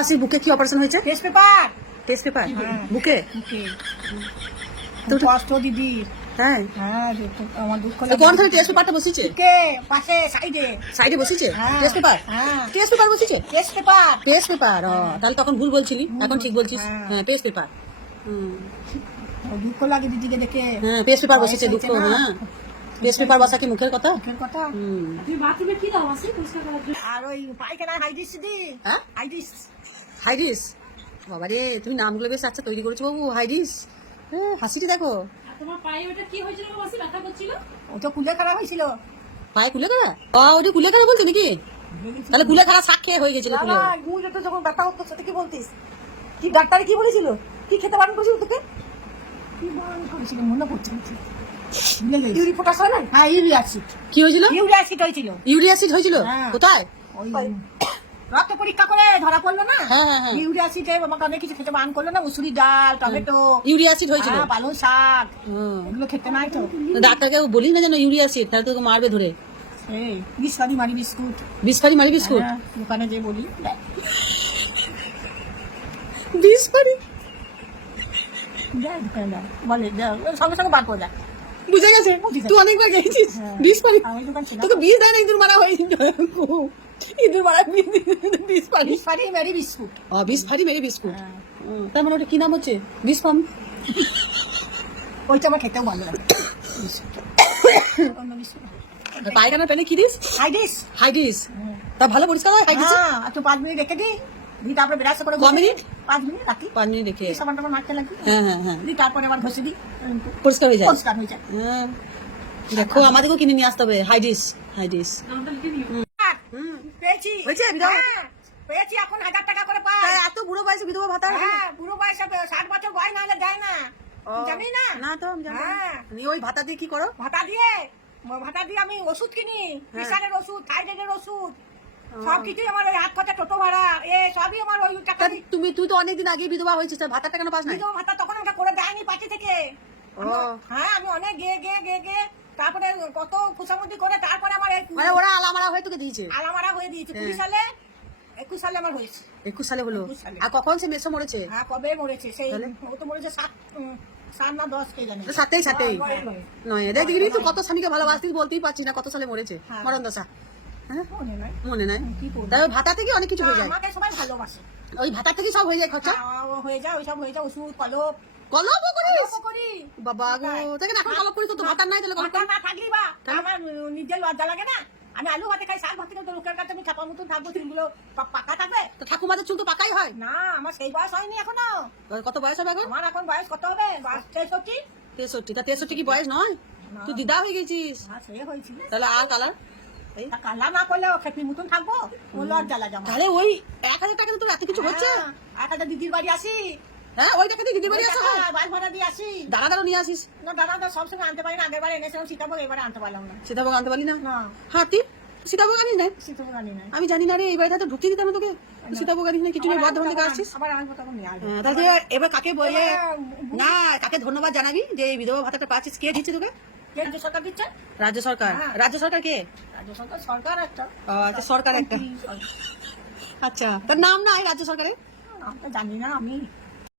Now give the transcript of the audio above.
আসি বুকে কি অপারেশন হয়েছে? Test paper. টেস্ট পেপার হ্যাঁ। বুকে? বুকে তো কষ্ট দিদি। হ্যাঁ, হ্যাঁ আমার দুঃখ তো কোন ধরে টেস্ট পেপারটা বসিছে? বুকে পাশে সাইডে। সাইডে বসিছে হ্যাঁ। Test paper? হ্যাঁ টেস্ট পেপার বসিছে? Test paper. টেস্ট পেপার, তাহলে তখন ভুল বলছিলি, এখন ঠিক বলছিস। হ্যাঁ। হ্যাঁ, টেস্ট পেপার। দুঃখ লাগে দিদিকে দেখে। হ্যাঁ, টেস্ট পেপার বসিছে, বয়স দুঃখ। হয়েছে না। হ্যাঁ, টেস্ট পেপার বসা কি মুখের কথা? মুখের কথা। তুই বাথরুমে কি দাও আসি পরিষ্কার করার জন্য? আর ওই পায়খানা হাইডিস দি। হ্যাঁ, হাইডিস। হাইডিস। বাবা রে, তুমি নামগুলো বেশ আচ্ছা তৈরি করেছো বাবু। হাইডিস, হ্যাঁ, হাসিটি দেখো। আর তোমার পায়ে ওটা কি হয়েছিল গো মাসি? ব্যথা করছিল? ও তো কুলে খারাপ হয়েছিল। পায়ে কুলে খারা? ওটা কুলে খারা বলছে নাকি? তাহলে কুলে খারা শাক খেয়ে হয়ে গেছিল কুলে। গুঁজোতে যখন ব্যথা হতো সেটা কি বলতিস? কি ডাক্তারে কি বলেছিল? কি খেতে বারণ করেছিল তোকে? কি বারণ করেছিল মনে পড়ছে না। ইউরিক পটাশ হয় না? হ্যাঁ ইউরিক অ্যাসিড। কি হয়েছিল? ইউরিক অ্যাসিড হয়েছিল। ইউরিক অ্যাসিড হয়েছিল? হ্যাঁ। কোথায়? ওই রক্ত পরীক্ষা করে ধরা পড়লো না। হ্যাঁ, হ্যাঁ, হ্যাঁ। ইউরিক অ্যাসিডে আমাকে অনেক কিছু খেতে বারণ করলো না। মুসুরি ডাল, টমেটো, ইউরিক অ্যাসিড হয়েছিল? পালং শাক, হুম। এগুলো খেতে নাই তো। ডাক্তারকে বলিস না যেন ইউরিক অ্যাসিড, তাহলে তোকে মারবে ধরে। এই বিস্ফারি মারি বিস্কুট। বিষপারি মারি বিস্কুট? হ্যাঁ, দোকানে যে বলি বিষপারি দেয় দোকানে দেয়। বলে দেয়, সঙ্গে সঙ্গে বার করে দেয়। বুঝে গেছে, তুই অনেকবার গেছিস। হ্যাঁ। বিষপারি, আমি দোকান ছিলাম। তোকে বিষ দেয় না ইঁদুর মারা হয়ে ইঁদুর মারা বিষপারি। বিস্ফারি মেরি বিস্কুট। বিষপারি মেরে বিস্কুট। হ্যাঁ। তার মানে ওটা কি নাম হচ্ছে? বিষপাম। ওইটা আমার খেতেও ভালো লাগে। অন্য বিস্কুট। পায়খানার পেনে কি দিস? হাইডিস। হাইডিস। তা ভালো পরিষ্কার হয় হাইডিস? হ্যাঁ, একটু 5 মিনিট রেখে দিই। দিয়ে তারপরে বিরাজ করে ক মিনিট? 5 মিনিট রাখি। 5 মিনিট রেখে। সাবান টাবান মাখতে লাগি। হ্যাঁ, হ্যাঁ, হ্যাঁ, দিয়ে তারপরে আবার ঘষে দিই। পরিষ্কার হয়ে যায়। পরিষ্কার হয়ে যায়। হ্যাঁ। দেখো আমাদেরকেও কিনে নিয়ে আসতে হবে হাইডিস। হাইডিস। নামটা লিখে নিও। পেয়েছি। হয়েছে বিধবা? হ্যাঁ, পেয়েছি এখন 1000 টাকা করে পাই। তাই এত বুড়ো বয়সে বিধবা ভাতা? হ্যাঁ, বুড়ো বয়সে 60 বছর বয়স না হলে দেয় না। তুই জানি না? না তো আমি জানি না। হ্যাঁ। নিয়ে ওই ভাতা দিয়ে কি করো? ভাতা দিয়ে আমি ওষুধ কিনি। প্রেসারের ওষুধ, থাইরয়েডের ওষুধ, সব কিছুই আমার ওই হাত খরচা, টোটো ভাড়া, সবই আমার ওই টাকা। তুই তো অনেকদিন আগে বিধবা হয়েছিস, তোর ভাতাটা কেন পাস না? বিধবা ভাতা তখন আমাকে করে দেয়নি পার্টি থেকে। হ্যাঁ, আমি অনেক গে তারপরে কত খুশামতি করে তারপরে আমার মানে ওরা আলামারা হয়ে তোকে দিয়েছে? আলামারা হয়ে দিয়েছে। 20 সালে 21 সালে আমার হয়েছে। 21 সালে হলো? 21 সালে। আর কখন সে মেসো মরেছে? হ্যাঁ, কবে মরেছে? সেই তাহলে? ও তো মরেছে 7 না 10 কে জানে। সাথেই নয়। নয় দেখ দিদি, তুই কত স্বামীকে ভালোবাসতিস বলতেই পারছিস না কত সালে মরেছে। হ্যাঁ। মরণ দশা। হ্যাঁ, মনে নাই। মনে নাই? কি বলবো? তাই ওই ভাতা থেকে অনেক কিছু হয়ে যায়। আমাকে সবাই ভালোবাসে। ওই ভাতা থেকে সব হয়ে যায় খরচা। ও হয়ে যায়, ওইসব হয়ে যায়, ওষুধ কলপ কলপ করিস? করি। বাবা গো, তাকে এখন কলপ করিস তো ভাতা নাই, তাহলে কলপ ভাতা না থাকলি বা আমার নিজের লজ্জা লাগে না? আমি আলু ভাতে খাই, শাক ভাতে খাই, তো লোকের কাছে আমি চাপা মতন থাকবো, চুলগুলো পাকা থাকবে তো ঠাকুমাদের চুল তো পাকাই হয়। না? আমার সেই বয়স হয়নি এখনো। কত বয়স হবে এখন? আমার এখন বয়স কত হবে? 63। 63। তা 63 কি বয়স নয়? তুই দিদা হয়ে গেছিস। হ্যাঁ, সে হয়েছিল। তাহলে আর কালার তা কালা না করলেও খেপির মতন থাকবো, ও লজ্জা লাগে আমার। তাহলে ওই 1000 টাকা তোর এত কিছু হচ্ছে? আর একটা দিদির বাড়ি আসি। হ্যাঁ, ওই টাকা দিয়ে দিদি বাড়ি আসা হয়? বাস ভাড়া দিয়ে আসি। দাঁড়াদাঁড়ো নিয়ে আসিস। না দাদা সবসময় আনতে পারি না। আগের বারে এনেছিলাম সীতাভোগ, এবারে আনতে পারলাম না। সীতাভোগ আনতে পারলি না? না, হাতি সীতাভোগ আনিস না? সীতাভোগ আনি না। আমি জানি না রে, এবারে তো ঢুকতে দিতাম না তোকে। সীতাভোগ আনিস না, কিছু নেই, বদ্ধ থেকে আসছিস। আবার আমার কথা নিয়ে আসবো। তাহলে এবার কাকে বলে না, কাকে ধন্যবাদ জানাবি যে এই বিধবা ভাতাটা পাচ্ছিস? কে দিচ্ছে তোকে? কেন্দ্র সরকার দিচ্ছে। রাজ্য সরকার? হ্যাঁ। রাজ্য সরকার কে? রাজ্য সরকার, সরকার একটা। আচ্ছা, সরকার একটা। আচ্ছা, তোর নাম নাই রাজ্য সরকারের? আমি তো জানি না। আমি